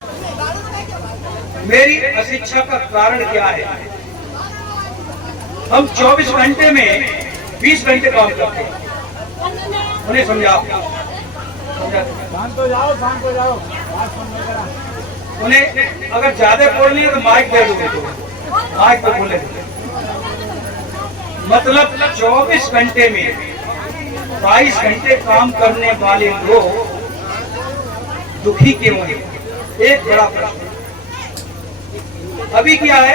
मेरी अशिक्षा का कारण क्या है? हम 24 घंटे में 20 घंटे काम करते हैं। उन्हें समझाओ, शांत हो जाओ, शांत हो जाओ। उन्हें अगर ज्यादा बोलनी है तो माइक दे दोगे, तो माइक पे बोले। मतलब 24 घंटे में 22 घंटे काम करने वाले लोग दुखी क्यों हैं? एक बड़ा प्रश्न। अभी क्या है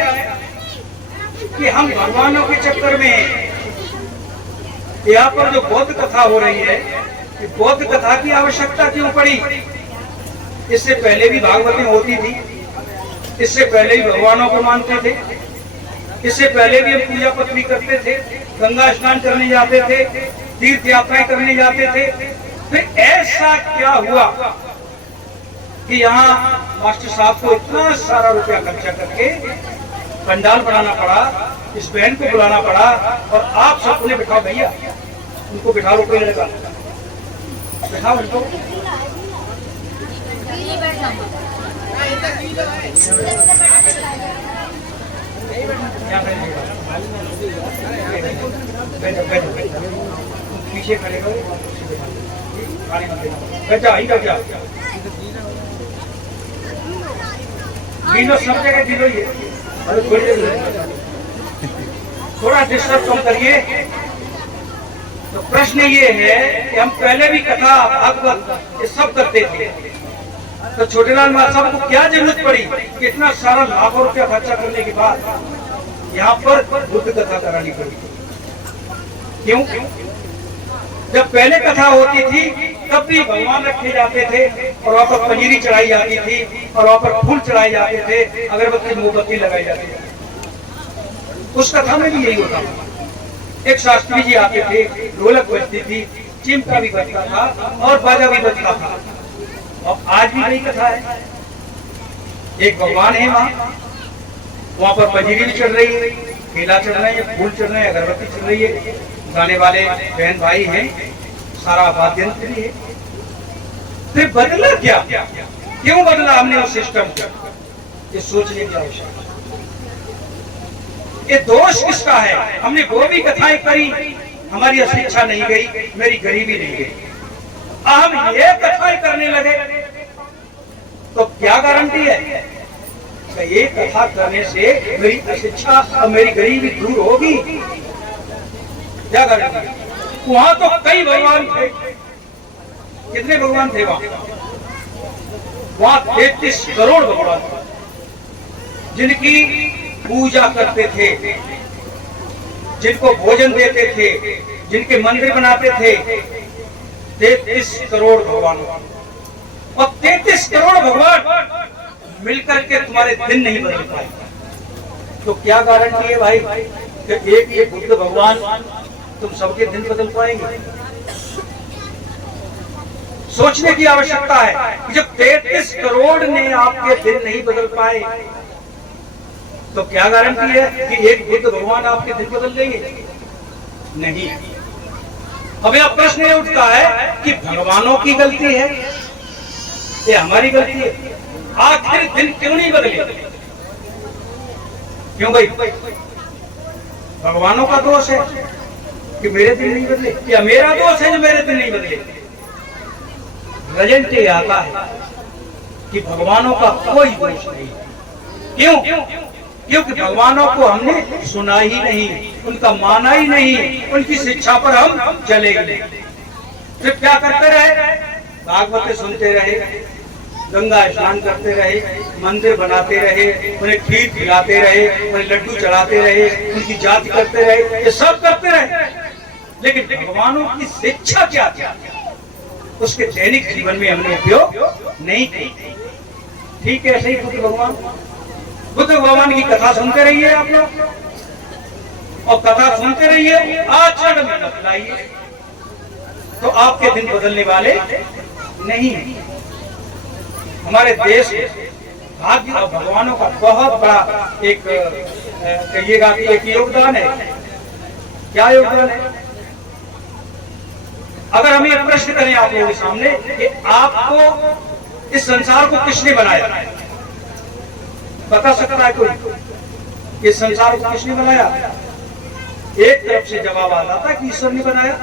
कि हम भगवानों के चक्कर में, यहाँ पर जो बौद्ध कथा हो रही है, कि बौद्ध कथा की आवश्यकता क्यों पड़ी? इससे पहले भी भागवती होती थी, इससे पहले भी भगवानों को मानते थे, इससे पहले भी हम पूजा पठ भी करते थे, गंगा स्नान करने जाते थे, तीर्थ यात्राएं करने जाते थे। फिर ऐसा क्या हुआ कि यहाँ मास्टर साहब को इतना सारा रुपया खर्चा करके पंडाल बनाना पड़ा, इस बहन को बुलाना पड़ा, और आप सब उन्हें बिठाओ भैया, उनको बिठा लो, कोई लड़का बिठाओ उनको। पीछे खड़े हो, सब जगह ढीलो ही है। थोड़ा डिस्टर्ब कम करिए। तो प्रश्न ये है कि हम पहले भी कथा भागवत ये सब करते थे, तो छोटेलाल महाराज को क्या जरूरत पड़ी कि इतना सारा लाखों रुपया खर्चा करने के बाद यहाँ पर बुद्ध कथा करानी पड़ी? क्यों? जब पहले कथा होती थी तब भी भगवान रखे जाते थे, और वहाँ पर पंजीरी चढ़ाई जाती थी, और वहाँ पर फूल चढ़ाए जाते थे, अगरबत्ती मोमबत्ती लगाई जाती थी। उस कथा में भी यही होता था। एक शास्त्री जी आते थे, ढोलक बजती थी, चिमटा भी बजता था, और बाजा भी बजता था। और आज भी वही कथा है। एक भगवान है वहाँ पर पंजीरी भी चढ़ रही है, केला चढ़ रहे हैं, फूल चढ़ रहे हैं, अगरबत्ती चढ़ रही है, गाने वाले बहन भाई हैं, सारा वाद्यंत्र भी है। फिर बदला क्या? क्यों बदला हमने उस सिस्टम को? ये सोचने की आवश्यकता। ये दोष किसका है? हमने वो भी कथाएं करी, हमारी अशिक्षा नहीं गई, मेरी गरीबी नहीं गई। हम ये कथाएं करने लगे तो क्या गारंटी है कि ये कथा करने से मेरी अशिक्षा और मेरी गरीबी दूर होगी? क्या गारंटी? वहां तो कई भगवान थे। कितने भगवान थे वहां 33 करोड़ भगवान थे, जिनकी पूजा करते थे, जिनको भोजन देते थे, जिनके मंदिर बनाते थे। 33 करोड़ भगवान, और 33 करोड़ भगवान मिलकर के तुम्हारे दिन नहीं बदल पाए। तो क्या गारंटी है भाई कि एक बुद्ध भगवान तुम सबके दिन बदल पाएंगे? सोचने की आवश्यकता है कि जब 33 करोड़ ने आपके दिन नहीं बदल पाए, तो क्या गारंटी है कि एक बुद्ध भगवान आपके दिन बदल देंगे? नहीं। अब यह प्रश्न ये उठता है कि भगवानों की गलती है ये हमारी गलती है? आखिर दिन क्यों नहीं बदले? क्यों भाई? भगवानों का दोष है कि मेरे दिन नहीं बदले, या मेरा दोष है जो मेरे दिन नहीं बदले? रिजल्ट ये आता है कि भगवानों का कोई दोष नहीं। क्यों? क्योंकि भगवानों को हमने सुना ही नहीं, उनका माना ही नहीं, उनकी शिक्षा पर हम चले गए। फिर क्या करते रहे? भागवत सुनते रहे, गंगा स्नान करते रहे, मंदिर बनाते रहे, उन्हें खीर खिलाते रहे, उन्हें लड्डू चढ़ाते रहे, उनकी जाति करते रहे, ये सब करते रहे। लेकिन भगवानों की शिक्षा क्या क्या उसके दैनिक जीवन में हमने उपयोग नहीं की। ठीक है, ऐसे ही बुद्ध भगवान की कथा सुनते रहिए आप लोग, और कथा सुनते रहिए, आचरण में बदलाइए, तो आपके दिन बदलने वाले नहीं। हमारे देश भाग्य और भगवानों का बहुत बड़ा एक कहिएगा कि एक योगदान है। क्या योगदान है? अगर हम ये प्रश्न करें आप लोगों के सामने कि आपको इस संसार को किसने बनाया, बता सकता है कोई कि संसार को किसने बनाया? एक तरफ से जवाब आता था कि ईश्वर ने बनाया।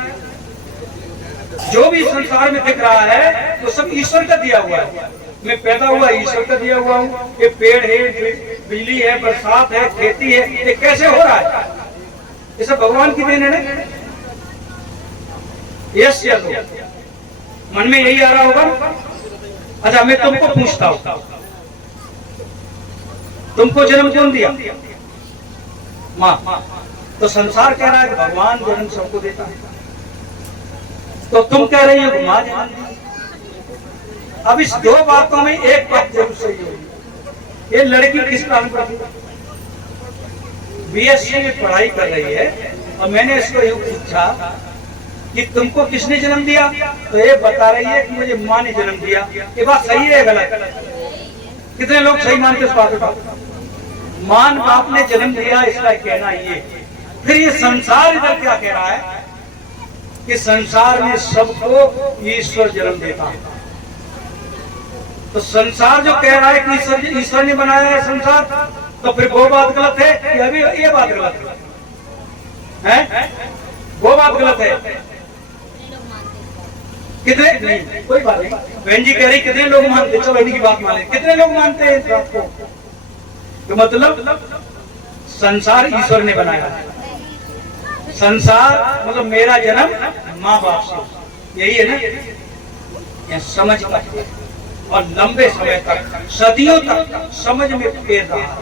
जो भी संसार में दिख रहा है वो सब ईश्वर का दिया हुआ है। मैं पैदा हुआ ईश्वर का दिया हुआ हूँ। ये पेड़ है, बिजली है, बरसात है, खेती है, ये कैसे हो रहा है? ये सब भगवान की देन है ना। यस या नो? मन में यही आ रहा होगा। अच्छा, मैं तुमको पूछता हूं, तुमको जन्म कौन दिया? माँ। तो संसार कह रहा है कि भगवान जन्म सबको देता है, तो तुम कह रही हो कि माँ जन्म दी। अब इस दो बातों में एक बात जरूर सही होगी। ये लड़की किस कारण पर थी? बीएससी में पढ़ाई कर रही है और मैंने इसको यूं पूछा कि तुमको किसने जन्म दिया, तो ये बता रही है कि मुझे माँ ने जन्म दिया। ये बात सही है गलत? कितने लोग सही मानते इस बात को? मान बाप ने जन्म दिया, इसका कहना ये। फिर ये संसार इधर क्या कह रहा है कि संसार में सबको ईश्वर जन्म देता है। तो संसार जो कह रहा है कि ईश्वर ने बनाया है संसार, तो फिर वो बात गलत है कि अभी ये बात गलत है? वो बात गलत है। कितने नहीं, कोई बात नहीं। बहन जी कह रही कितने लोग मानते, चलो इनकी बात माने। कितने लोग मानते हैं इस बात को? तो मतलब संसार ईश्वर ने बनाया है। संसार मतलब मेरा जन्म माँ बाप से, यही है ना? ये समझ कर और लंबे समय तक, सदियों तक समझ में पेड़ रहा।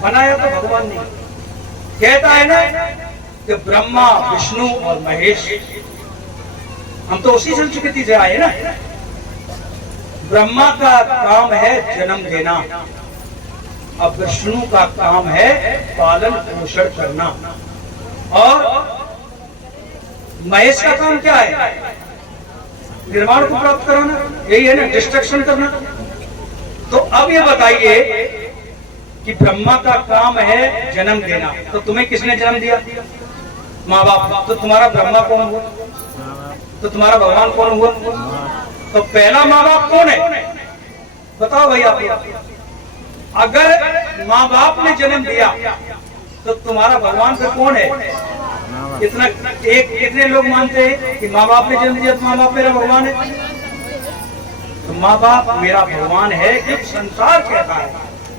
बनाया तो भगवान ने। कहता है ना कि ब्रह्मा, विष्णु और महेश, हम तो उसी संस्कृति से आए ना। ब्रह्मा का काम है जन्म देना, अब विष्णु का काम है पालन पोषण करना, और महेश का काम क्या है? निर्माण को प्राप्त कराना, यही है ना, डिस्ट्रक्शन करना। तो अब ये बताइए कि ब्रह्मा का काम है जन्म देना, तो तुम्हें किसने जन्म दिया? माँ बाप। तो तुम्हारा ब्रह्मा कौन हुआ? तो तुम्हारा भगवान कौन हुआ? तो पहला माँ बाप कौन है? बताओ भैया। अगर माँ बाप ने जन्म दिया तो तुम्हारा भगवान फिर कौन है? इतना कितने लोग मानते हैं कि माँ बाप ने जन्म दिया तो माँ बाप मेरा भगवान है? तो माँ बाप मेरा भगवान है कि संसार कहता है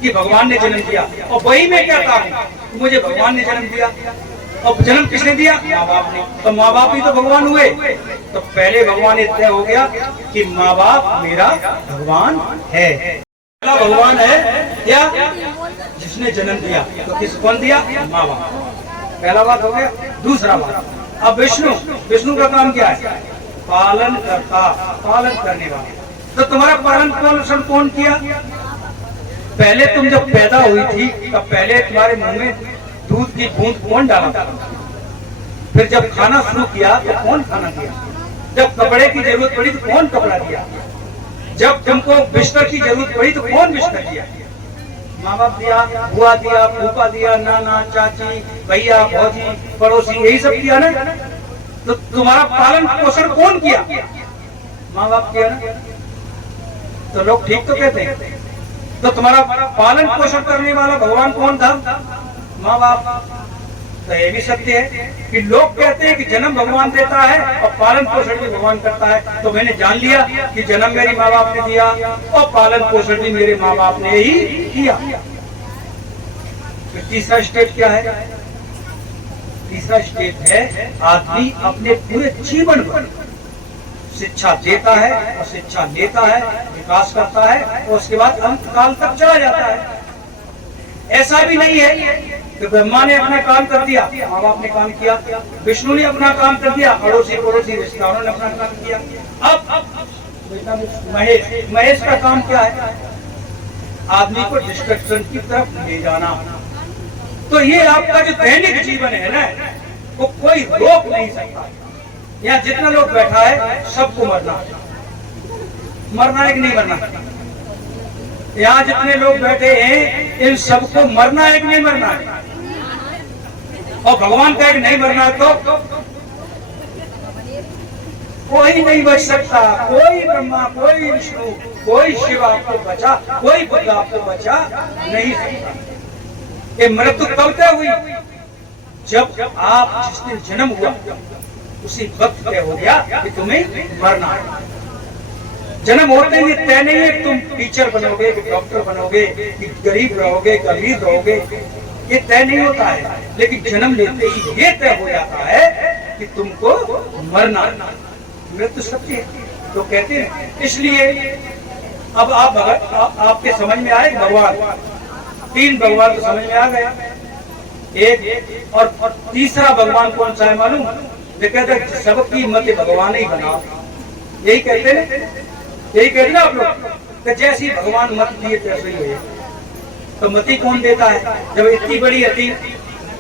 कि भगवान ने जन्म दिया, और वही मैं कहता हूँ कि मुझे भगवान ने जन्म दिया। और जन्म किसने दिया? माँ बाप ने। तो माँ बाप ही तो भगवान हुए। तो पहले भगवान इतना हो गया कि माँ बाप मेरा भगवान है। पहला भगवान है क्या? जिसने जन्म दिया। तो किस कौन दिया? माँ बाप। पहला बात हो गया। दूसरा बात, अब विष्णु। विष्णु का काम क्या है? पालन करता, पालन करने वाला। तो तुम्हारा पालन पोषण कौन किया? पहले तुम जब पैदा हुई थी तब पहले तुम्हारे मुंह में दूध की बूंद कौन डाला? फिर जब खाना शुरू किया तो कौन खाना दिया? जब कपड़े की जरूरत पड़ी तो कौन कपड़ा दिया? जब तुमको बिस्तर की जरूरत पड़ी तो कौन बिस्तर दिया? माँ बाप दिया, बुआ दिया, फूफा दिया, नाना, चाची, भैया, भौजी, पड़ोसी, यही सब किया ना। तो तुम्हारा पालन पोषण कौन किया? माँ बाप किया ना। तो लोग ठीक तो कहते हैं। तो तुम्हारा पालन पोषण करने वाला भगवान कौन था? माँ बाप। तो ये भी सत्य है कि लोग कहते हैं कि जन्म भगवान देता है और पालन पोषण भी भगवान करता है। तो मैंने जान लिया कि जन्म मेरी माँ बाप ने दिया और पालन पोषण भी मेरे माँ बाप ने ही किया। फिर तीसरा स्टेप क्या है? तीसरा स्टेप है आदमी अपने पूरे जीवन भर शिक्षा देता है और शिक्षा लेता है, विकास करता है और उसके बाद अंत काल तक चला जाता है। ऐसा भी नहीं है कि ब्रह्मा ने अपना काम कर दिया, माँ बाप ने काम किया, विष्णु ने अपना काम कर दिया, अड़ोसी पड़ोसी रिश्तेदारों ने अपना काम किया। अब महेश का काम क्या है? आदमी को डिस्ट्रक्शन की तरफ ले जाना। तो ये आपका जो दैनिक जीवन है ना, वो कोई रोक नहीं सकता। यहाँ जितना लोग बैठा है सबको मरना है कि नहीं मरना? यहाँ जितने लोग बैठे हैं इन सबको मरना है कि नहीं मरना है? और भगवान कहे कि नहीं मरना है तो कोई नहीं बच सकता, कोई ब्रह्मा, कोई विष्णु, कोई शिव आपको बचा, कोई बुद्ध आपको बचा नहीं सकता। ये मृत्यु कब तय हुई? जब आप जिस दिन जन्म हुआ उसी वक्त तय हो गया कि तुम्हें मरना है। जन्म होते ही तय नहीं है तुम टीचर बनोगे, कि डॉक्टर बनोगे, कि गरीब रहोगे, कि अमीर रहोगे, ये तय नहीं होता है। लेकिन जन्म लेते ही ये तय हो जाता है कि तुमको मरना, मृत्यु सत्य है। तो कहते हैं, इसलिए अब आपके समझ में आए भगवान, तीन भगवान तो समझ में आ गए। एक और तीसरा भगवान कौन सा है मालूम? ये कहते हैं सबकी मत भगवान ही बनाओ। यही कहते हैं, यही कहते ना आप लोग कि जैसी भगवान मत दिए तैसे ही है। तो मती कौन देता है? जब इतनी बड़ी हती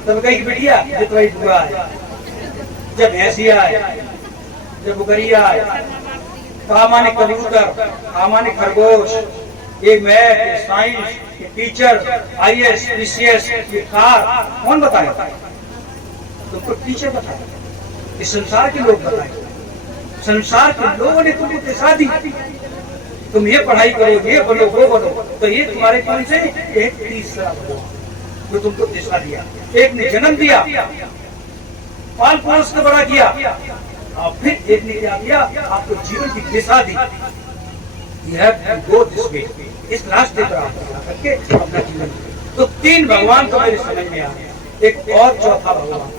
तब कहीं बिटिया जितना ही बुरा है, जब भैंसिया है, जब बुकरिया है, कामाने कबूतर, कामाने खरगोश, ये मैथ, ये साइंस, ये टीचर, IAS, PCS, ये कार, कौन बताएगा? तुमको टीचर बताएगा, इस संसार के लोग बताएंगे। संसार के लोगों ने तुमको दिशा दी, तुम ये पढ़ाई करो, ये बनो, वो बनो। तो ये तुम्हारे कौन से? एक तीसरा भगवान जो तुमको दिशा दिया। एक ने जन्म दिया, पाल पोस को बड़ा किया, और फिर एक ने क्या किया? आपको जीवन की दिशा दी। इस रास्ते पर आप करके अपना जीवन। तो तीन भगवान तो मेरे समझ में आ गया। एक और चौथा भगवान,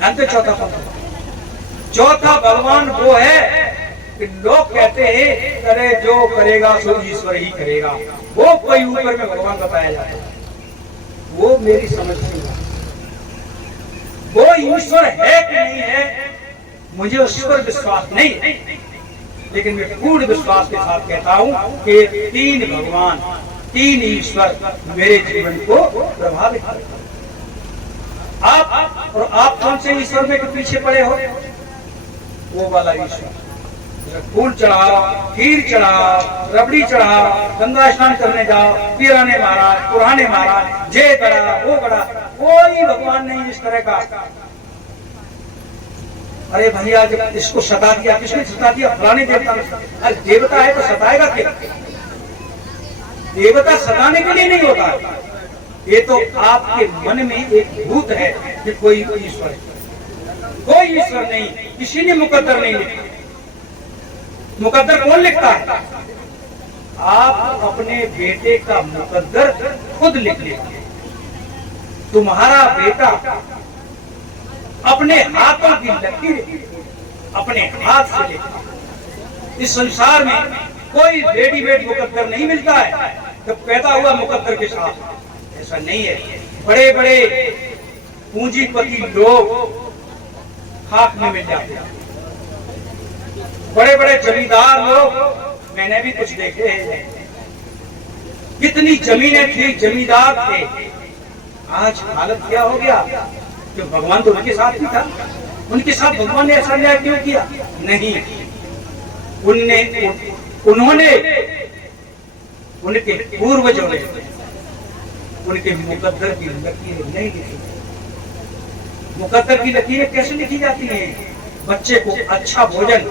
जानते चौथा कौन? चौथा भगवान वो है कि लोग कहते हैं करे जो करेगा सो ईश्वर ही करेगा, वो कोई ऊपर में भगवान बताया जाता है। वो मेरी समझ नहीं है, वो ईश्वर है कि नहीं है मुझे उस पर विश्वास नहीं है। लेकिन मैं पूर्ण विश्वास के साथ कहता हूँ कि तीन भगवान, तीन ईश्वर मेरे जीवन को प्रभावित करते हैं। आप कौन से ईश्वर में के पीछे पड़े हो? वो वाला ईश्वर। फूल चढ़ाओ, खीर चढ़ाओ, रबड़ी चढ़ाओ, गंगा स्नान करने जाओ, पीराने महाराज, पुराने महाराज, जय करा, वो करा, कोई भगवान नहीं इस तरह का। अरे भैया जब इसको सता दिया, किसने सता दिया? फलाने देवता ने। अरे देवता है तो सताएगा क्या? देवता सताने के लिए नहीं होता, ये तो आपके मन में एक भूत है कि कोई ईश्वर है। कोई ईश्वर नहीं, किसी ने मुकद्दर नहीं लिखा। मुकद्दर कौन लिखता है? आप अपने बेटे का मुकद्दर खुद लिख लेते। तुम्हारा बेटा अपने हाथों की लकीर अपने हाथ से लिखता। इस संसार में कोई रेडीमेड मुकद्दर नहीं मिलता है तो पैदा हुआ मुकद्दर के साथ, ऐसा नहीं है। बड़े बड़े पूंजीपति लोग खाक में मिल जाते हैं, बड़े बड़े जमींदार लोग, मैंने भी कुछ देखे हैं। कितनी जमीनें थी, जमींदार थे, आज हालत क्या हो गया? कि भगवान तो उनके साथ ही था। उनके साथ भगवान ने ऐसा न्याय क्यों किया? नहीं, उन्होंने उनके पूर्वजों ने उनके मुकद्दर की लकीरें नहीं लिखी। मुकद्दर की लकीरें कैसे लिखी जाती हैं? बच्चे को अच्छा भोजन,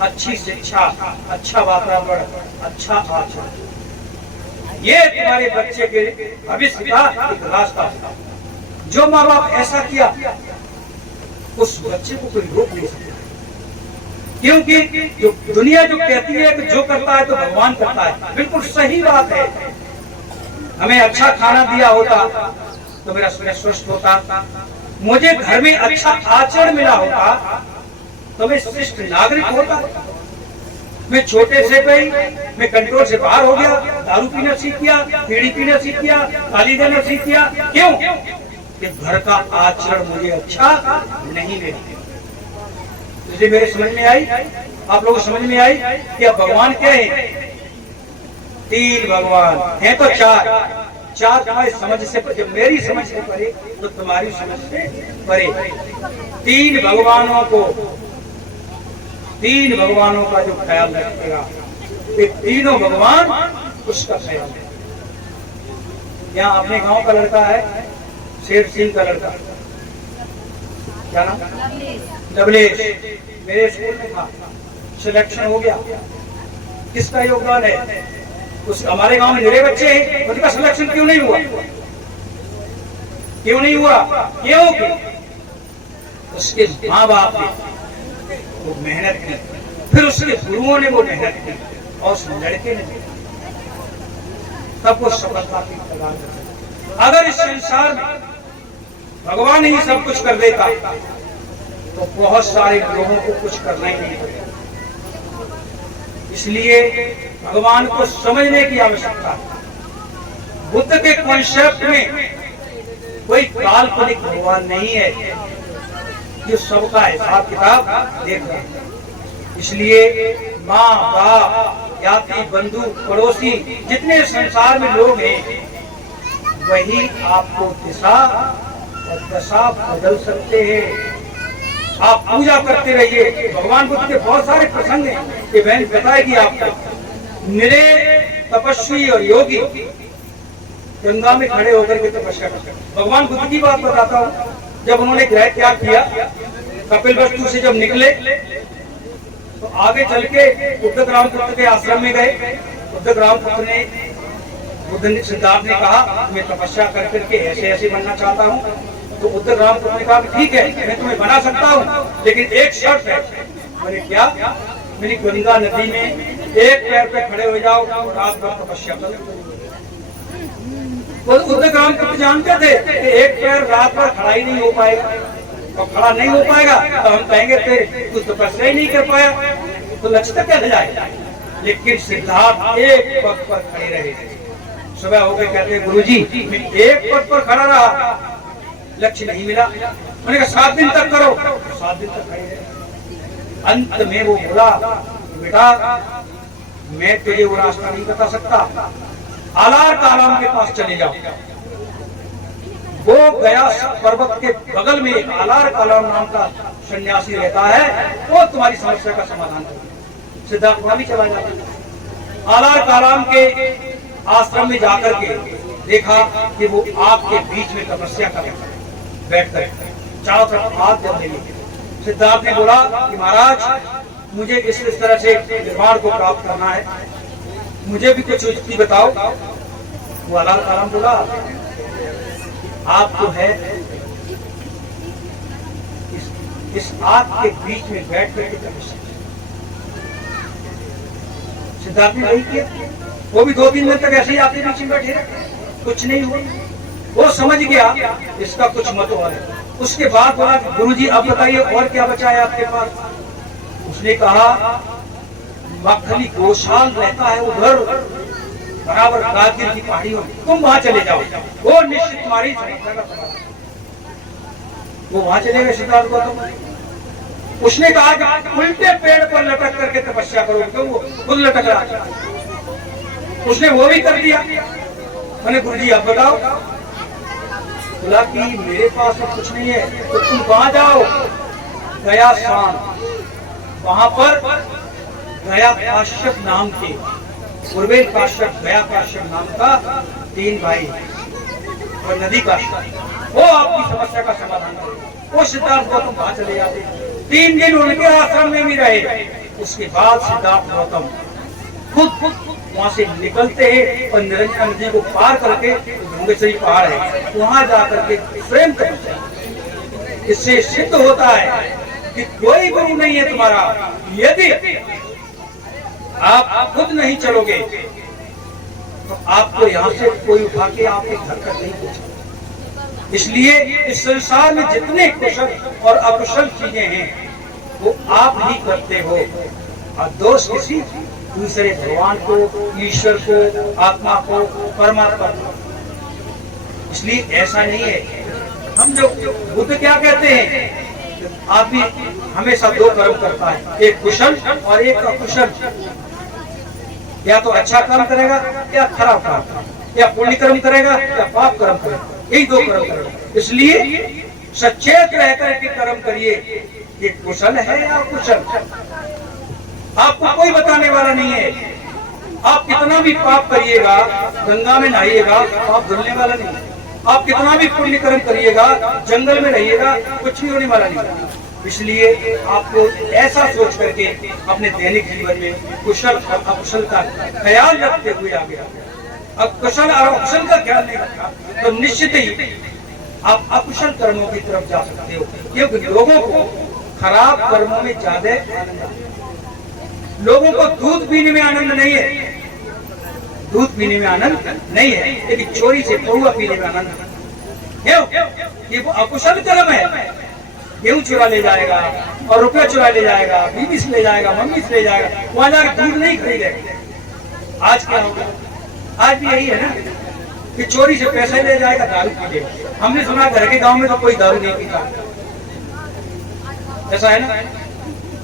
अच्छी शिक्षा, अच्छा वातावरण, अच्छा आचरण, ये तुम्हारे बच्चे के भविष्य का एक रास्ता है। जो माँ बाप ऐसा किया उस बच्चे को कोई रोक नहीं सकता, क्योंकि जो दुनिया जो कहती है कि जो करता है तो भगवान करता है, बिल्कुल सही बात है। हमें अच्छा खाना दिया होता तो मेरा शरीर स्वस्थ होता, मुझे घर में अच्छा आचरण मिला होता तो मैं श्रेष्ठ नागरिक होता। मैं छोटे से भाई मैं कंट्रोल से बाहर हो गया, दारू पीना सीख गया, बीड़ी पीना सीख गया, गाली देना सीख गया। क्यों? कि घर का आचरण मुझे अच्छा नहीं मिला। इसलिए मेरे समझ में आई, आप लोगों को समझ में आई कि अब भगवान क्या है? तीन भगवान हैं तो चार तुम्हारी समझ से, जब मेरी समझ से परे तो तुम्हारी समझ से परे। तीन भगवानों का जो ख्याल रखेगा, ये तीनों भगवान उसका ख्याल है। यहाँ अपने गांव का लड़का है, शेर सिंह का लड़का, क्या नाम? लवलेश। मेरे स्कूल में था, सिलेक्शन हो गया, किसका योगदान है? उस हमारे गांव में निरे बच्चे हैं, उनका सिलेक्शन क्यों नहीं हुआ? क्यों नहीं हुआ? क्यों? उसके माँ बाप ने वो मेहनत की, फिर उसके गुरुओं ने वो मेहनत की और उस लड़के ने तब वो सफलता की प्रदान कर। अगर इस संसार में भगवान ही सब कुछ कर देता तो बहुत सारे लोगों को कुछ करना ही नहीं पड़ेगा। इसलिए भगवान को समझने की आवश्यकता है। बुद्ध के कॉन्सेप्ट में कोई काल्पनिक भगवान नहीं है जो सबका हिसाब किताब देख रहा है। इसलिए माँ बाप, ज्ञाति, बंधु, पड़ोसी, जितने संसार में लोग हैं, वही आपको दिशा और दशा बदल सकते हैं। आप पूजा करते रहिए। भगवान बुद्ध के बहुत सारे प्रसंग हैं, ये बहन बताएगी आपको। निरे तपस्वी और योगी गंगा में खड़े होकर के तपस्या करते। भगवान बुद्ध की बात बताता हूँ। जब उन्होंने ग्रह त्याग किया, कपिलवस्तु से जब निकले तो आगे चल के उद्धव पुत्र के आश्रम में गए। उद्धव पुत्र ने बुद्ध सिद्धार्थ ने कहा मैं तपस्या कर करके ऐसे ऐसे बनना चाहता हूँ। तो उद्धव पुत्र ने कहा ठीक है, मैं तुम्हें बना सकता हूँ, लेकिन एक शर्त है। मैंने क्या? मेरी गंगा नदी में एक पैर पे खड़े हो जाओ और रात भर तपस्या करो। उद्धव पुत्र जानते थे कि एक पैर रात भर खड़ा ही नहीं हो पाएगा, और खड़ा नहीं हो पाएगा तो हम कहेंगे तू तपस्या ही नहीं कर पाया, तो लक्ष्य तक कैसे जाएगा? लेकिन सिद्धार्थ एक पद पर खड़े रहे। सुबह होकर कहते गुरुजी मैं एक पद पर खड़ा रहा, लक्ष्य नहीं मिला। मैंने कहा 7 दिन तक करो, 7 दिन तक खड़े रहे। अंत में वो बोला बेटा मैं तुझे वो रास्ता नहीं बता सकता, आलार कालाम के पास चले जाओ। वो गया पर्वत के बगल में एक आलार कालाम नाम का सन्यासी रहता है, वो तुम्हारी समस्या का समाधान करेगा। सिद्धार्थ वहां भी चला जाता। आलार कालाम के आश्रम में जाकर के देखा कि वो आग के बीच में तपस्या कर रहा है, बैठकर चारों तरफ आग जल रही है। सिद्धार्थ ने बोला कि महाराज मुझे इस तरह से निर्वाण को प्राप्त करना है, मुझे भी कुछ युक्ति बताओ। वो आलार कालाम बोला आप तो है इस आग के बीच में बैठ करके तपस्या। सिद्धार्थ ने वही किया। वो भी 2-3 दिन तक ऐसे ही आपके बीच में बैठे रहे, कुछ नहीं हुआ। वो समझ गया इसका कुछ मत और है। उसके बाद बोला गुरुजी अब बताइए और क्या बचा है आपके पास? उसने कहा मखली गौशाल रहता है उधर बराबर गाजर की पहाड़ियों, तुम वहां चले जाओ, वो निश्चित तुम्हारी समस्या का समाधान। वो वहां चले गए सिद्धार्थ गौतम। उसने कहा कि उल्टे पेड़ पर लटक करके तपस्या करो, तो वो खुद लटक रहा। उसने वो भी कर दिया। मैंने गुरुजी अब बताओ। बोला कि मेरे पास अब कुछ नहीं है, तो तुम वहां जाओ गया शाम, वहां पर गया काश्यप नाम के पूर्वे काश्यप, गया काश्यप नाम का 3 भाई और नदी काश्यप, वो आपकी समस्या का समाधान करे। वो सिद्धार्थ गौतम वहां चले जाते। 3 दिन उनके आश्रम में भी रहे। उसके बाद सिद्धार्थ गौतम खुद वहां से निकलते हैं और निरंजन नदी को पार करके गंगेश्वरी पहाड़ है वहां जाकर के स्वयं तपस्या। इससे सिद्ध होता है कि कोई गुरु नहीं है तुम्हारा। यदि आप खुद नहीं चलोगे तो आपको यहाँ से कोई उठा के आपके घर तक नहीं पहुंचा। इसलिए इस संसार में जितने कुशल और अकुशल चीजें हैं वो आप ही करते हो, और दोष किसी दूसरे भगवान को, ईश्वर को, आत्मा को, परमात्मा को। इसलिए ऐसा नहीं है। हम जो बुद्ध क्या कहते हैं, आदमी हमेशा 2 कर्म करता है, एक कुशल और एक अकुशल। या तो अच्छा कर्म करेगा या खराब कर्म, या पुण्य कर्म करेगा या पाप कर्म करेगा, यही 2 कर्म करेगा। इसलिए सचेत रहकर के कर्म करिए कि कुशल है या कुशल। आपको कोई बताने वाला नहीं है। आप कितना भी पाप करिएगा, गंगा में नहाइएगा, पाप धुलने वाला नहीं। आप कितना भी पुण्य कर्म करिएगा, जंगल में रहिएगा, कुछ भी होने वाला नहीं। इसलिए आपको ऐसा सोच करके अपने दैनिक जीवन में कुशल और अकुशल का ख्याल रखते हुए आगे अब कुशल और अकुशल का ख्याल नहीं रखा तो निश्चित ही आप अकुशल कर्मों की तरफ जा सकते हो, क्योंकि लोगों को खराब कर्मों में ज्यादा आनंद आता है। लोगों को दूध पीने में आनंद नहीं है, दूध पीने में आनंद नहीं है, लेकिन चोरी से पौवा पीने में आनंद है। क्यों? ये वो अकुशल कर्म है। गेहूं चुरा ले जाएगा और रुपया चुरा ले जाएगा, बीवी से ले जाएगा, मम्मी से ले जाएगा, वहां जाकर दूध नहीं खरीदेगा। आज क्या होगा? आज भी यही है ना कि चोरी से पैसे ले जाएगा, दारू पी लेगा। हमने सुना घर के गांव में तो कोई दारू नहीं पीता, ऐसा है ना?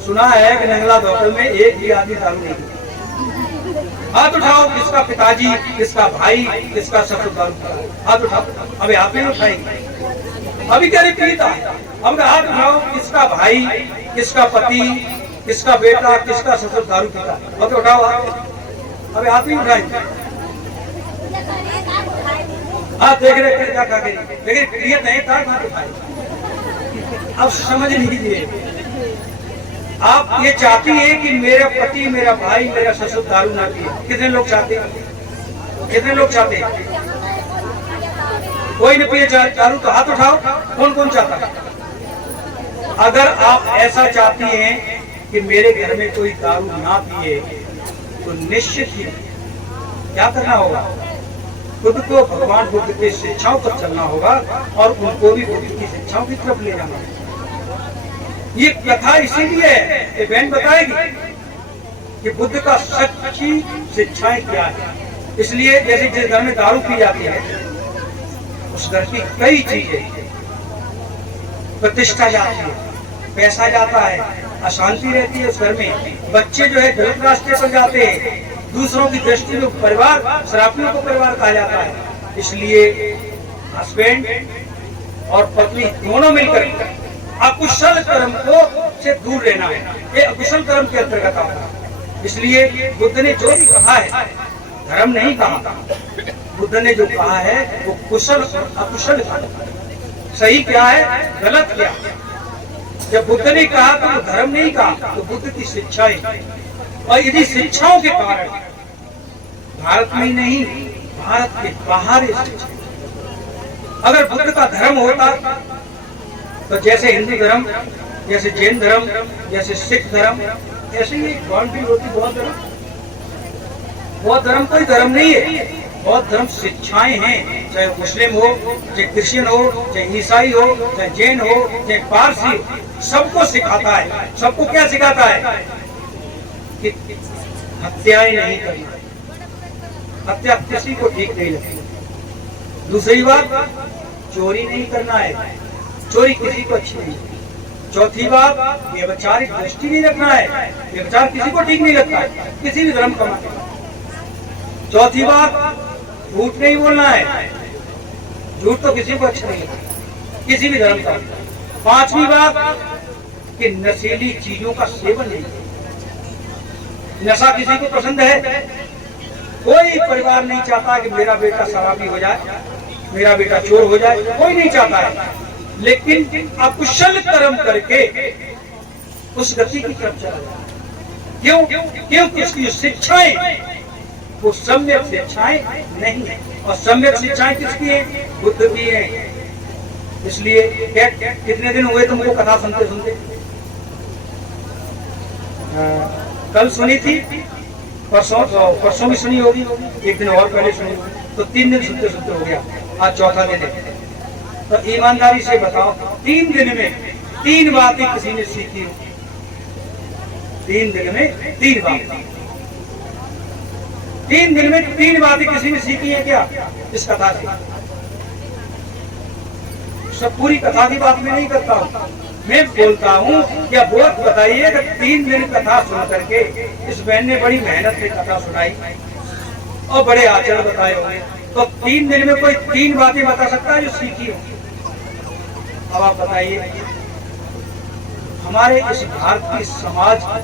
सुना है कि नंगला होटल में एक भी आदमी दारू नहीं पीता। हाथ उठाओ, किसका पिताजी, किसका भाई, किसका ससुर दारू पीता? हाथ उठाओ। अभी आप ही उठाएंगे, अभी क्या पीता? अब हाथ उठाओ, किसका भाई, किसका पति, किसका बेटा, किसका ससुर दारू पीता? अब उठाओ हाथ, अभी हाथ ही उठाएंगे। हाँ देख रहे क्या खा के, लेकिन क्रिया नहीं था कहाँ उठाए। अब समझ लीजिए, आप ये चाहती है कि मेरा पति, मेरा भाई, मेरा ससुर दारू ना पिए। कितने लोग चाहते हैं? कितने लोग चाहते हैं? कोई न पिए दारू तो हाथ उठाओ। कौन कौन चाहता है? अगर आप ऐसा चाहती हैं कि मेरे घर में कोई दारू ना पिए तो निश्चित ही क्या करना होगा? खुद को भगवान बुद्ध की शिक्षाओं पर चलना होगा और उनको भी बुद्ध की शिक्षाओं की तरफ ले जाना होगा। ये कथा इसीलिए है, ये बहन बताएगी कि बुद्ध का सच्ची शिक्षाएं क्या है। इसलिए जैसे जिस घर में दारू पी जाती है उस घर की कई चीजें, प्रतिष्ठा जाती है, पैसा जाता है, अशांति रहती है उस घर में। बच्चे जो है गलत रास्ते पर जाते हैं, दूसरों की दृष्टि में परिवार, शराबियों को परिवार कहा जाता है। इसलिए हस्बैंड और पत्नी दोनों मिलकर अकुशल कर्म को से दूर रहना है। ये अकुशल कर्म के अंतर्गत आता है। इसलिए बुद्ध ने जो भी कहा है, धर्म नहीं कहा, बुद्ध ने जो कहा है वो कुशल और अकुशल कहा। सही क्या है, गलत क्या? जब बुद्ध ने कहा तो वो धर्म नहीं कहा, तो बुद्ध की शिक्षाएं, और यदि शिक्षाओं के कारण भारत में ही नहीं, भारत के बाहर अगर बुद्ध का धर्म होता तो जैसे हिंदू धर्म, जैसे जैन धर्म, जैसे सिख धर्म, ऐसे ही बाउंड्री होती। बौद्ध धर्म कोई धर्म नहीं है, बौद्ध धर्म शिक्षाएं हैं। चाहे मुस्लिम हो, चाहे क्रिश्चियन हो, चाहे ईसाई हो, चाहे जैन हो, चाहे पारसी हो, सबको सिखाता है। सबको क्या सिखाता है? कि हत्याएं नहीं करना, हत्या किसी को ठीक नहीं लगती। दूसरी बात, चोरी नहीं करना है, चोरी किसी को अच्छी नहीं। चौथी बात, व्यभिचारिक दृष्टि नहीं रखना है, व्यभिचार किसी को ठीक नहीं लगता है, किसी भी धर्म का। चौथी बात, झूठ नहीं बोलना है, झूठ तो किसी को अच्छा नहीं लगता, किसी भी धर्म का। पांचवी बात कि नशीली चीजों का सेवन नहीं। नशा किसी को पसंद है? कोई परिवार नहीं चाहता कि मेरा बेटा शराबी हो जाए, मेरा बेटा चोर हो जाए, कोई नहीं चाहता है। लेकिन अकुशल कर्म करके उस गति की तरफ चला जाए। क्यों? क्योंकि उसकी शिक्षाएं वो सम्यक शिक्षाएं नहीं है, और सम्यक शिक्षाएं किसकी है? बुद्ध की है। इसलिए कितने दिन हुए तुमको कथा सुनते सुनते? कल सुनी थी, परसों भी सुनी होगी, एक दिन और पहले सुनी होगी, तो 3 दिन सुनते सुनते हो गया, आज चौथा दिन है। तो ईमानदारी से बताओ, 3 दिन में 3 बातें किसी ने सीखी हो? 3 दिन में 3 बातें, 3 दिन में 3 बातें किसी ने सीखी है क्या इस कथा से? सब पूरी कथा की बात मैं नहीं करता हूँ, मैं बोलता हूँ क्या बहुत बताइए कि 3 दिन कथा सुन करके इस बहन ने बड़ी मेहनत से कथा सुनाई और बड़े आचरण बताए होंगे, तो 3 दिन में कोई 3 बातें बता सकता है जो सीखी हो? अब आप बताइए। हमारे इस भारतीय समाज की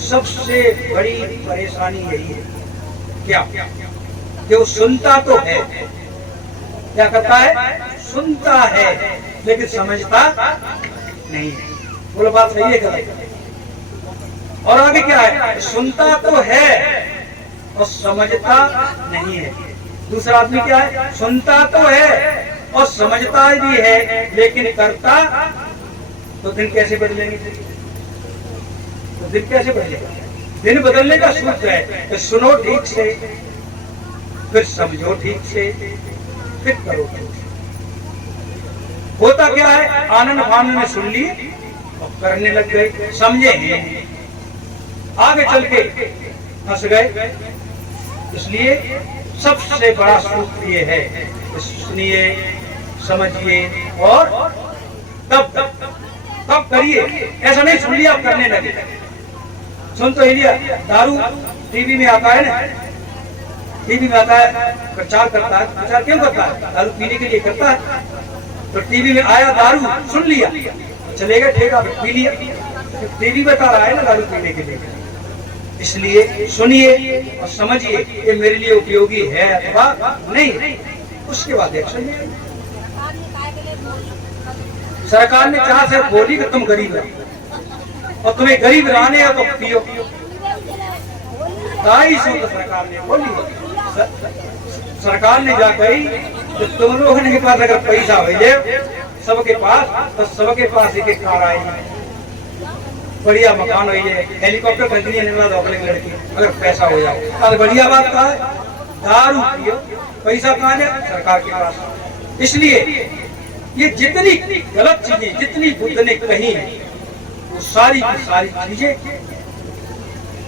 सबसे बड़ी परेशानी यही है क्या कि वो सुनता तो है, क्या करता है? सुनता है, लेकिन समझता नहीं है। बोलो बात सही है क्या? और आगे क्या है? सुनता तो है और समझता नहीं है। दूसरा आदमी क्या है? सुनता तो है और समझता भी है, लेकिन करता तो दिन कैसे बदलेंगे? तो दिन कैसे बदलेगा? दिन बदलने का सूत्र है कि सुनो ठीक से, फिर समझो ठीक से, फिर करो ठीक से। होता क्या है? आनंद फानंद में सुन लिए और करने लग गए, समझे हैं, आगे चल के फंस गए। इसलिए सबसे बड़ा सूत्र ये है, सुनिए, समझिए और तब करिए। ऐसा नहीं सुन लिया करने लगे। सुन तो ही लिया। दारू टीवी में आता है ना, टीवी में आता है, प्रचार करता है। प्रचार क्यों करता है? दारू पीने के लिए करता है। तो टीवी में आया दारू, सुन लिया, चलेगा ठेका पी लिया। टीवी बता रहा है ना दारू पीने के लिए। इसलिए सुनिए और समझिए ये मेरे लिए उपयोगी है अथवा नहीं, उसके बाद एक्शन लेंगे। सरकार ने जहां से बोली कि तुम गरीब रहो और तुम्हें गरीब रहने हो तो पियो, 250 सरकार ने बोली। सरकार ने जा कही तो तुम लोगों के पास अगर पैसा भेजे सबके पास, तो सबके पास एक कार आएगी, बढ़िया मकान हो जाए, हेलीकॉप्टर खरीदनी है लड़की, अगर पैसा हो जाए। और बढ़िया बात कहा है, दारू पियो, पैसा कहाँ जाए? सरकार के पास। इसलिए ये जितनी गलत चीजें, जितनी बुद्ध ने कही है, वो सारी की सारी चीजें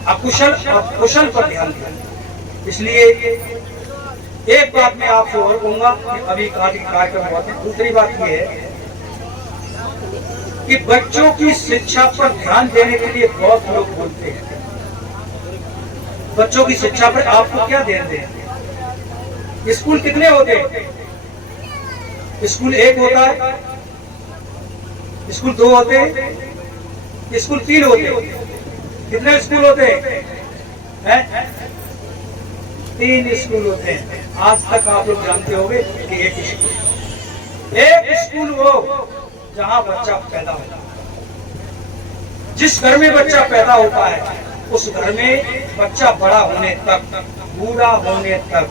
अकुशल और कुशल पर ध्यान दिया। इसलिए एक बात मैं आपसे और कहूंगा, अभी कार्यक्रम हुआ था। दूसरी बात यह है कि बच्चों की शिक्षा पर ध्यान देने के लिए बहुत लोग बोलते हैं। बच्चों की शिक्षा पर आपको क्या ध्यान दें? स्कूल कितने होते हैं? स्कूल एक होता है, स्कूल 2 होते हैं, स्कूल 3 होते हैं। कितने स्कूल होते हैं? 3 स्कूल होते हैं। आज तक आप लोग जानते होंगे कि एक स्कूल वो जहां बच्चा पैदा होता है। जिस घर में बच्चा पैदा होता है उस घर में बच्चा बड़ा होने तक, बूढ़ा होने तक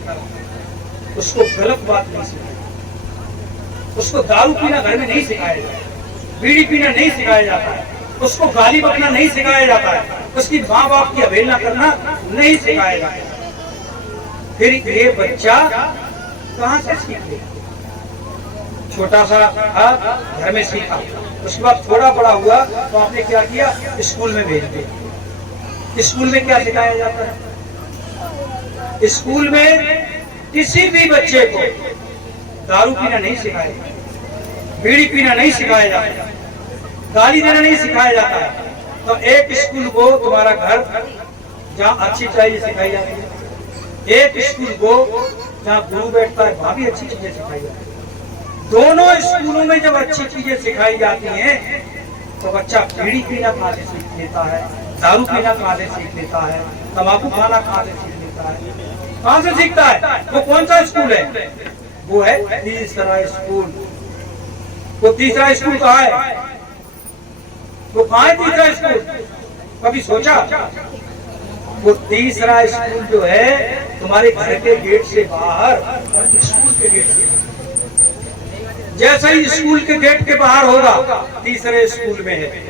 उसको गलत बात नहीं सिखाई, उसको दारू पीना घर में नहीं सिखाया जाता, बीड़ी पीना नहीं सिखाया जाता है, उसको गाली बकना नहीं सिखाया जाता है, उसकी माँ बाप की अवहेलना करना नहीं सिखाया जाता है। फिर ये बच्चा कहाँ से सीखे? छोटा सा घर में सीखा, उसके बाद थोड़ा बड़ा हुआ तो आपने क्या किया? स्कूल में भेज दिया। स्कूल में क्या सिखाया जाता है? स्कूल में किसी भी बच्चे को दारू पीना नहीं सिखाया जाता, बीड़ी पीना नहीं सिखाया जाता, गाली देना नहीं सिखाया जाता है। तो एक स्कूल को तुम्हारा घर जहाँ अच्छी चीजें सिखाई जाती है, एक स्कूल को जहाँ गुरु बैठता है वहाँ भी अच्छी चीजें सिखाई जाती है। दोनों स्कूलों में जब अच्छी चीजें सिखाई जाती हैं तो बच्चा बीड़ी पीना कहाँ से सीख लेता है, दारू पीना कहाँ से सीख लेता है, तंबाकू खाना कहाँ से सीख लेता है, कहाँ से सीखता है? वो कौन सा स्कूल है? वो है तीसरा स्कूल। वो तीसरा स्कूल कहाँ है? वो कहाँ है तीसरा स्कूल? कभी सोचा? वो तीसरा स्कूल जो है तुम्हारे घर के गेट से बाहर और स्कूल के गेट से, जैसे ही स्कूल के गेट के बाहर होगा तीसरे स्कूल में है,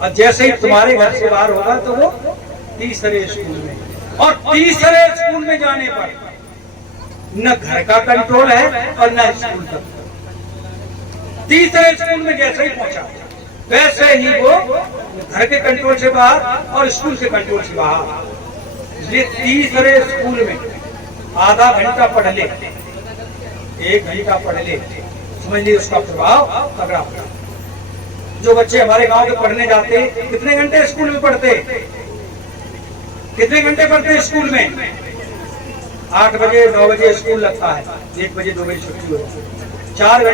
और जैसे ही तुम्हारे घर से बाहर होगा तो वो तीसरे स्कूल में है। और तीसरे स्कूल में जाने पर न घर का कंट्रोल है और न स्कूल का। तीसरे स्कूल में जैसे ही पहुंचा वैसे ही वो घर के कंट्रोल से बाहर और स्कूल के कंट्रोल से बाहर। इसलिए तीसरे स्कूल में आधा घंटा पढ़ ले, 1 घंटा पढ़ ले, समझ लीजिए उसका प्रभाव तगड़ा पड़ा। जो बच्चे हमारे गांव के पढ़ने जाते हैं, कितने घंटे स्कूल में पढ़ते? कितने घंटे पढ़ते स्कूल में? 8 बजे 9 बजे स्कूल लगता है, 1 बजे 2 बजे छुट्टी होती है। 4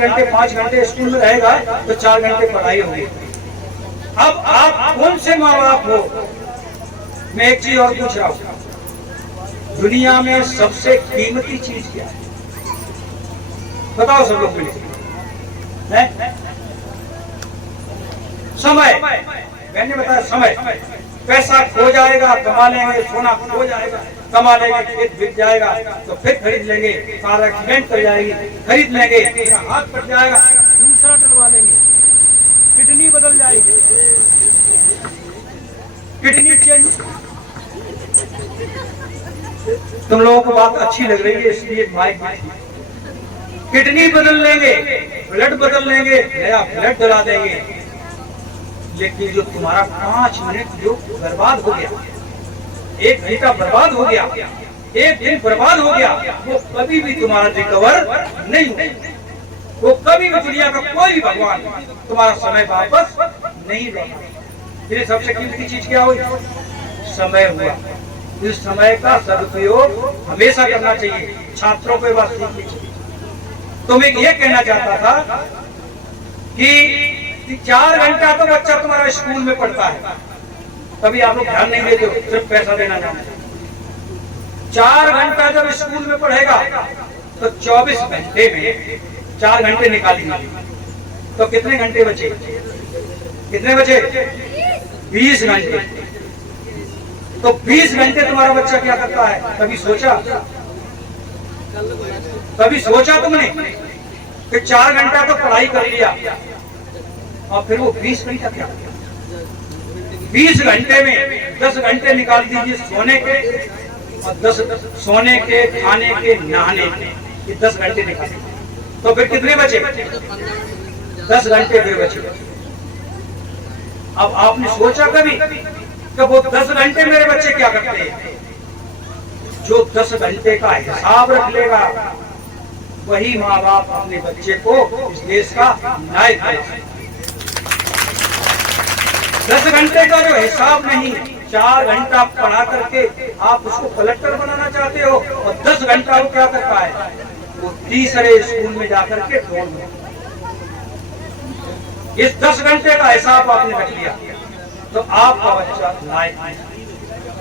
घंटे 5 घंटे स्कूल में रहेगा तो 4 घंटे पढ़ाई होगी। अब आप कौन से माँ बाप हो? मैं एक चीज और पूछ रहा हूँ, दुनिया में सबसे कीमती चीज क्या है? बताओ सब लोग मिले। समय, मैंने बताया समय, पैसा खो जाएगा कमा लेंगे, सोना खो जाएगा कमा लेंगे, खेत बिक जाएगा तो फिर खरीद लेंगे, कार एक्सीडेंट कर जाएगी खरीद लेंगे, हाथ कट जाएगा दूसरा डलवा लेंगे, किडनी बदल जाएगी, किडनी चेंज। तुम लोगों को बात अच्छी लग रही है इसलिए माइक, किडनी बदल लेंगे, ब्लड बदल लेंगे, नया ब्लड डला देंगे, लेकिन जो तुम्हारा 5 मिनट जो बर्बाद हो गया, 1 घंटा बर्बाद हो गया, 1 दिन बर्बाद हो गया, वो कभी भी तुम्हारा रिकवर नहीं होगा। वो कभी भी दुनिया का कोई भी भगवान तुम्हारा समय वापस नहीं लौटा। फिर सबसे कीमती चीज क्या हुई? समय हुआ। इस समय का सदुपयोग हमेशा करना चाहिए। छात्रों को बात सीखनी चाहिए। तो मैं ये कहना चाहता था कि 4 घंटा तो बच्चा तुम्हारा स्कूल में पढ़ता है, कभी आप लोग ध्यान नहीं देते हो, सिर्फ पैसा देना चाहते हो। 4 घंटा जब स्कूल में पढ़ेगा तो 24 घंटे में 4 घंटे निकालेंगे तो कितने घंटे बचे? कितने बचे? 20 घंटे। तो 20 घंटे तुम्हारा बच्चा क्या करता है? कभी सोचा? कभी सोचा तुमने कि 4 घंटा तो पढ़ाई कर लिया और फिर वो 20 घंटा क्या? 20 घंटे में 10 घंटे निकाल दीजिए सोने के, और 10 सोने के, खाने के, नहाने के, ये 10 घंटे निकाल, तो फिर कितने बचे? 10 घंटे फिर बचे। अब आपने सोचा कभी कि वो 10 घंटे मेरे बच्चे क्या करते हैं? जो 10 घंटे का हिसाब रख लेगा वही माँ बाप अपने बच्चे को इस देश का नायक है। 10 घंटे का जो हिसाब नहीं, 4 घंटा पढ़ा करके आप उसको कलेक्टर बनाना चाहते हो, और 10 घंटा वो क्या करता है? वो तीसरे स्कूल में जाकर के ढोल में। इस 10 घंटे का हिसाब आपने रख लिया तो आपका बच्चा लायक है।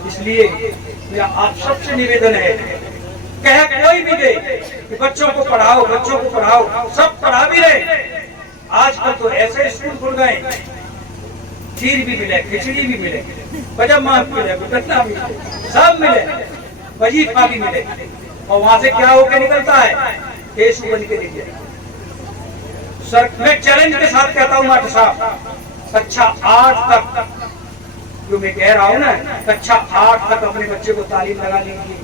इसलिए मेरा आप सबसे निवेदन है, कह कोई भी दे कि बच्चों को पढ़ाओ, बच्चों को पढ़ाओ, सब पढ़ा भी रहे। आजकल तो ऐसे स्कूल खुल गए, खीर भी मिले, खिचड़ी भी मिले, पजामा भी मिले, दुपट्टा भी मिले, सब मिले, वजीफा भी मिले, और वहां से क्या होकर निकलता है? केसु बन के निकले। सर मैं चैलेंज के साथ कहता हूँ मास्टर साहब, कक्षा 8 तक जो मैं कह रहा हूँ ना, कक्षा 8 तक अपने बच्चे को तालीम लगा लीजिए।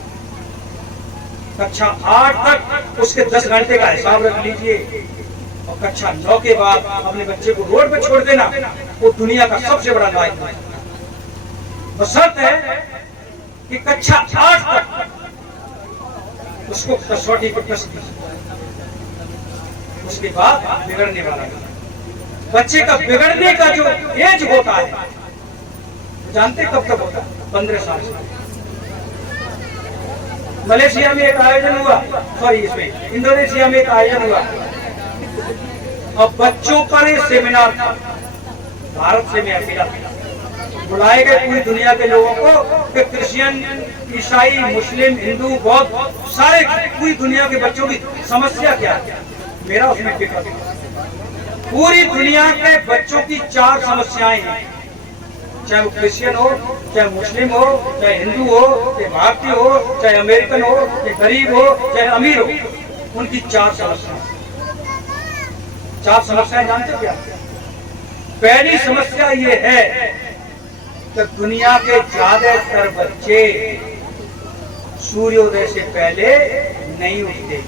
कक्षा 8 तक उसके 10 घंटे का हिसाब रख लीजिए, और कक्षा 9 के बाद अपने बच्चे को रोड पे छोड़ देना, वो दुनिया का सबसे बड़ा नायक है। तो शर्त है कि कक्षा 8 तक उसको कसौटी पर कस दीजिए, उसके बाद बिगड़ने वाला है। बच्चे का बिगड़ने का जो एज होता है, जानते कब तक होता है? 15 साल से। मलेशिया में एक आयोजन हुआ, सॉरी इसमें इंडोनेशिया में एक आयोजन हुआ, और बच्चों पर सेमिनार था। भारत से मैं अकेला बुलाए गए पूरी दुनिया के लोगों को कि क्रिश्चियन, ईसाई, मुस्लिम, हिंदू, बौद्ध, सारे पूरी दुनिया के बच्चों की समस्या क्या है। मेरा उसमें पेपर था। पूरी दुनिया के बच्चों की 4 समस्याएं हैं, चाहे वो क्रिश्चियन हो, चाहे मुस्लिम हो, चाहे हिंदू हो, चाहे भारतीय हो, चाहे अमेरिकन हो, चाहे गरीब हो, चाहे अमीर हो, उनकी 4 समस्याएं। 4 समस्याएं जानते क्या? पहली समस्या ये है कि दुनिया के ज्यादातर बच्चे सूर्योदय से पहले नहीं उठते।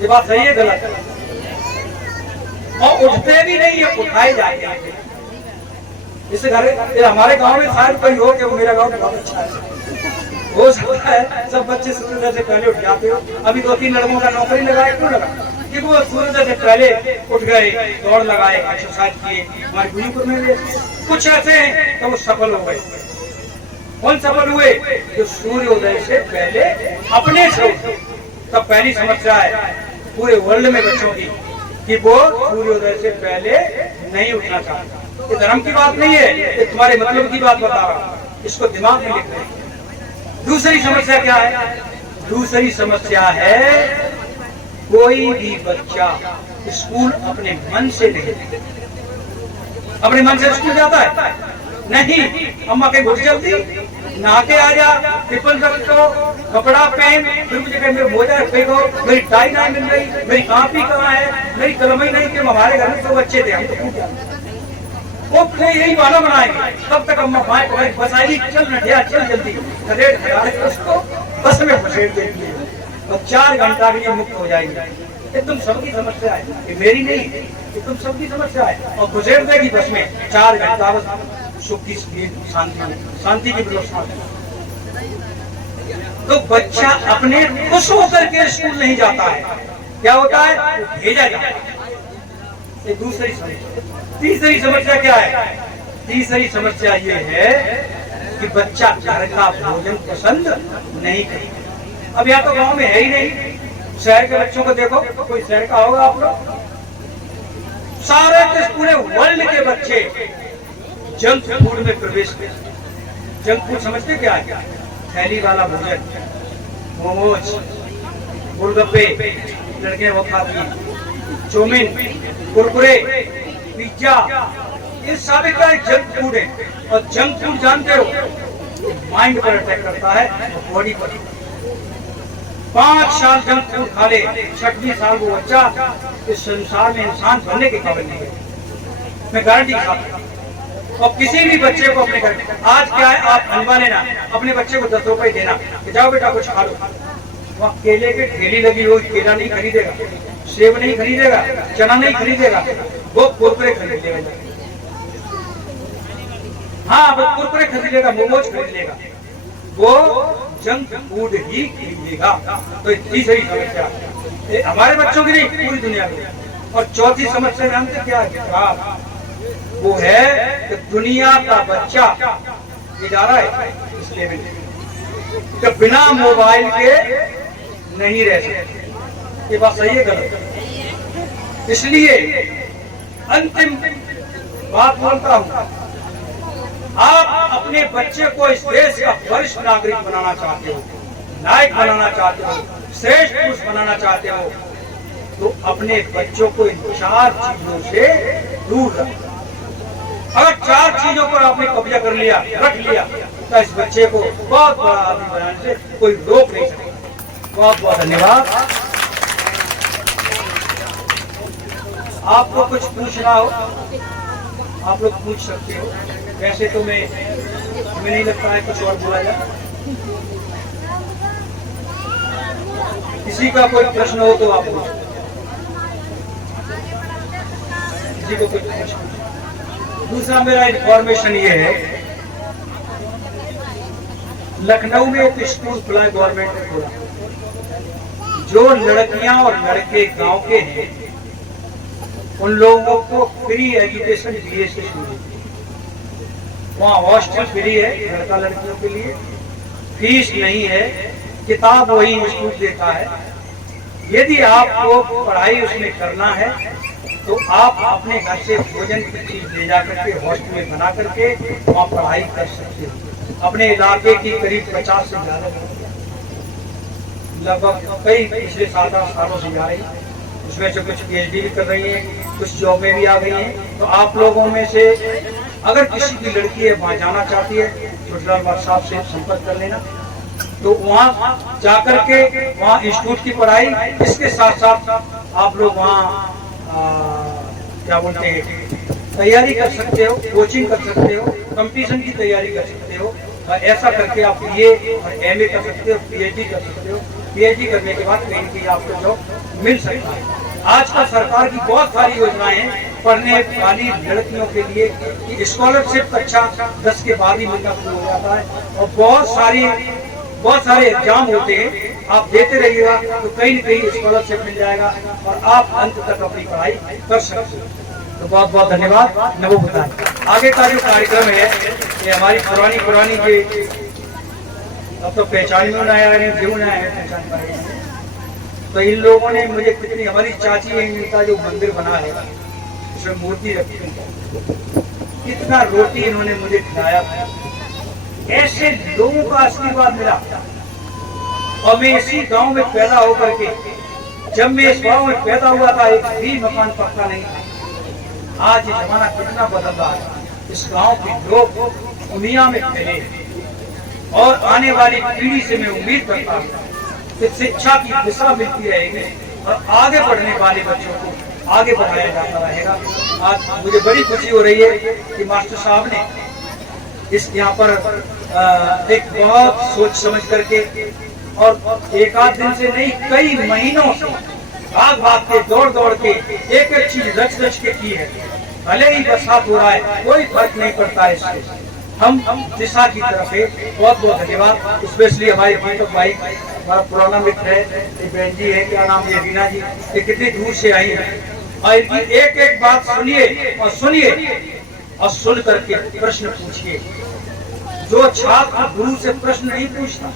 ये बात सही है गलत है? और उठते भी नहीं है, उठाए जाते हैं। इस घर हमारे गांव में शायद कोई हो कि वो मेरा गांव बहुत अच्छा है, हो सकता है सब बच्चे सूर्योदय से पहले उठ जाते हो। अभी 2-3 लड़कों का नौकरी लगाया, क्यों लगा? क्योंकि वो सूर्योदय से पहले उठ गए, दौड़ लगाए, एक्सरसाइज किए। हमारे गुरुपुर में भी कुछ ऐसे हैं तो वो सफल हो गए। कौन सफल हुए? जो सूर्योदय से पहले अपने से उठे। तब पहली समस्या है पूरे वर्ल्ड में बच्चों की कि वो सूर्योदय से पहले नहीं उठना चाहते। ये धर्म की बात नहीं है, ये तुम्हारे मतलब की बात बता रहा हूँ, इसको दिमाग में लिख रहे। दूसरी समस्या क्या है? दूसरी समस्या है कोई भी बच्चा स्कूल अपने मन से नहीं, अपने मन से स्कूल जाता है? नहीं। अम्मा के घुट जल्दी नहा के आ जा, टिफिन रख दो, कपड़ा पहन, फिर मुझे कहे मेरे मोजा फेंको, मेरी टाई नहीं मिल रही, मेरी कॉपी कहाँ है, मेरी कलम ही नहीं, कि हमारे घर में 2 बच्चे थे, हम तो कूद जाते। वो फिर यही बहाना बनाएंगे, तब तक अम्मा बाएं पकड़ बस आएगी, चल नटिया चल जल्दी, रेट हटा के उसको बस में घुसेड़ देंगे और 4 घंटा के लिए मुक्त हो जाएगी। ये तुम सबकी समस्या है, ये मेरी नहीं है, ये तुम सबकी समस्या है। और घुसेड़ देगी बस में 4 घंटा, बस सुख की शांति की व्यवस्था। तो बच्चा अपने खुश होकर के स्कूल नहीं जाता है, क्या होता है? वो भेजा जाता है। ये दूसरी समस्या। तीसरी समस्या क्या है? तीसरी समस्या ये है कि बच्चा घर का भोजन पसंद नहीं करता। अब यहाँ तो गांव में है ही नहीं, शहर के बच्चों को देखो, कोई शहर का होगा आप लोग, सारे के पूरे वर्ल्ड के बच्चे जंक फूड में प्रवेश करते। जंक फूड समझते क्या है? थैली वाला भोजन, मोमोज, गोलगप्पे, लड़के वो खाती हैं, चाउमीन, कुरकुरे, पिज्जा, ये सारे का जंक फूड है। और जंक फूड जानते हो, माइंड पर अटैक करता है, बॉडी पर। 5 साल जंक फूड खा ले, 6वीं साल वो बच्चा इस संसार में इंसान बनने के काबिल नहीं है, मैं गारंटी खाता हूं। और किसी भी बच्चे को अपने घर, आज क्या है, आप हलवा लेना, अपने बच्चे को 10 रुपए देना कि जाओ बेटा कुछ खा लो। वहाँ केले की ठेली लगी हो, केला नहीं खरीदेगा, सेब नहीं खरीदेगा, चना नहीं खरीदेगा, वो कुरकुरे खरीद लेगा। हाँ, वो कुरकुरे खरीदेगा, मोमोज खरीद लेगा, वो जंक फूड ही खरीदेगा। तो तीसरी समस्या ये हमारे बच्चों की नहीं, पूरी दुनिया की। और चौथी समस्या जानते क्या है? वो है कि दुनिया का बच्चा ये जा रहा है इस लेवल कि बिना मोबाइल के नहीं रह सकते। ये बात सही है गलत? इसलिए अंतिम बात बोलता हूं, आप अपने बच्चे को इस देश का वरिष्ठ नागरिक बनाना चाहते हो, नायक बनाना चाहते हो, श्रेष्ठ पुरुष बनाना चाहते हो, तो अपने बच्चों को इन 4 चीजों से दूर रखो। अगर 4 चीजों पर आपने कब्जा कर लिया, रख लिया, तो इस बच्चे को बहुत बड़ा आदमी बनाने से कोई रोक नहीं सकता। बहुत बहुत धन्यवाद। आपको कुछ पूछना हो आप लोग पूछ सकते हो, वैसे तो हमें नहीं लगता है कुछ और बोला जाए। किसी का कोई प्रश्न हो तो आप पूछो, किसी को कोई प्रश्न। दूसरा मेरा इंफॉर्मेशन ये है, लखनऊ में एक स्कूल खुला है, गवर्नमेंट ने खोला, जो लड़कियां और लड़के गांव के हैं उन लोगों को फ्री एजुकेशन दिए से शुरू। वहाँ हॉस्टल फ्री है लड़का लड़कियों के लिए, फीस नहीं है, किताब वही इंस्टीट्यूट देता है। यदि आपको पढ़ाई उसमें करना है तो आप अपने घर से भोजन की चीज ले जा करके हॉस्टल में बना करके वहाँ पढ़ाई कर सकते हो। अपने इलाके की करीब 50 से ज्यादा लगभग कई पिछले 7-8 सालों से जा रही, उसमें से कुछ PhD भी कर रही हैं, कुछ जॉब में भी आ गई हैं। तो आप लोगों में से अगर किसी की लड़की है वहाँ जाना चाहती है, छोटेलाल साहब से संपर्क कर लेना। तो वहाँ जाकर के वहाँ इंस्टीट्यूट की पढ़ाई, इसके साथ साथ आप लोग वहाँ क्या बोलते हैं तैयारी कर सकते हो, कोचिंग कर सकते हो, कंपटीशन की तैयारी कर सकते हो। और ऐसा करके आप BA और MA कर सकते हो, PhD कर सकते हो। PhD करने के बाद कहीं कहीं आपको जॉब मिल सकता है। आजकल सरकार की बहुत सारी योजनाएं हैं पढ़ने वाली लड़कियों के लिए कि स्कॉलरशिप कक्षा 10 के बाद ही मिलना शुरू हो जाता है। और बहुत सारे एग्जाम होते हैं, आप देते रहिएगा तो कहीं न कहीं स्कॉलरशिप मिल जाएगा और आप अंत तक अपनी पढ़ाई कर सकते हो। तो बहुत बहुत धन्यवाद। नमो बुद्धाय। आगे का जो कार्यक्रम है ये हमारी पुरानी ये अब तो पहचान में ना है, क्यों ना है पहचान पाएंगे। तो इन लोगों ने मुझे कितनी, हमारी चाची है इनका जो मंदिर बना है उसमें मूर्ति रखी है, कितना रोटी इन्होंने मुझे खिलाया था। ऐसे लोगों का आशीर्वाद मिला। और मैं इसी गांव में पैदा होकर के, जब मैं इस गांव में पैदा हुआ था एक भी मकान पक्का नहीं था। आज ये जमाना कितना बदल रहा है। इस गांव के लोग दुनिया में फैले और आने वाली पीढ़ी से मैं उम्मीद करता हूँ कि शिक्षा की दिशा मिलती रहेगी और आगे बढ़ने वाले बच्चों को आगे बढ़ाया जाता रहेगा। आज मुझे बड़ी खुशी हो रही है कि मास्टर साहब ने इस यहाँ पर एक बहुत सोच समझ करके और एक आध दिन से नहीं कई महीनों से भाग भाग के दौड़ दौड़ के एक एक चीज रच रच के की है। भले ही बरसात हो रहा है, कोई फर्क नहीं पड़ता है इससे। हम दिशा की तरफ है। बहुत बहुत धन्यवाद। स्पेशली हमारे दीपक भाई, हमारा पुराना मित्र है, ये बहन जी है, क्या नाम है, रीना जी, ये कितनी दूर से आई है और इनकी एक एक बात सुनिए और सुन करके प्रश्न पूछिए। जो छात्र गुरु से प्रश्न नहीं पूछता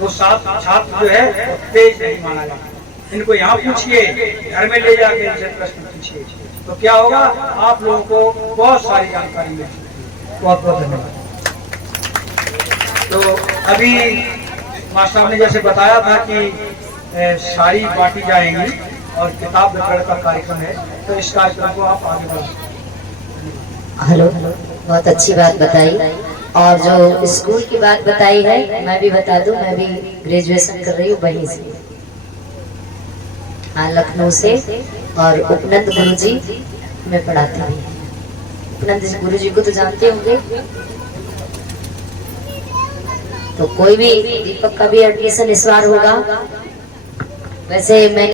वो छात्र जो है वो तेज नहीं माना जाता। इनको यहाँ पूछिए, घर में ले जाके इनसे प्रश्न पूछिए, तो क्या होगा, आप लोगों को बहुत सारी जानकारी मिल सकती है। बहुत बहुत धन्यवाद। तो अभी मास्टर साहब ने जैसे बताया था कि साड़ी बांटी जाएंगी और किताब वितरण का कार्यक्रम है, तो इस कार्यक्रम को आप आगे बढ़ाएं। हेलो, बहुत अच्छी बात बताई। और जो स्कूल की बात बताई है, मैं भी बता दूं, मैं भी ग्रेजुएशन कर रही हूँ वहीं से, हाँ, लखनऊ से। और उपनंद गुरुजी मैं पढ़ाती हूँ। उपनंद गुरुजी को तो जानते होंगे। तो कोई भी दीपक का भी एडमिशन इस बार होगा। वैसे मैं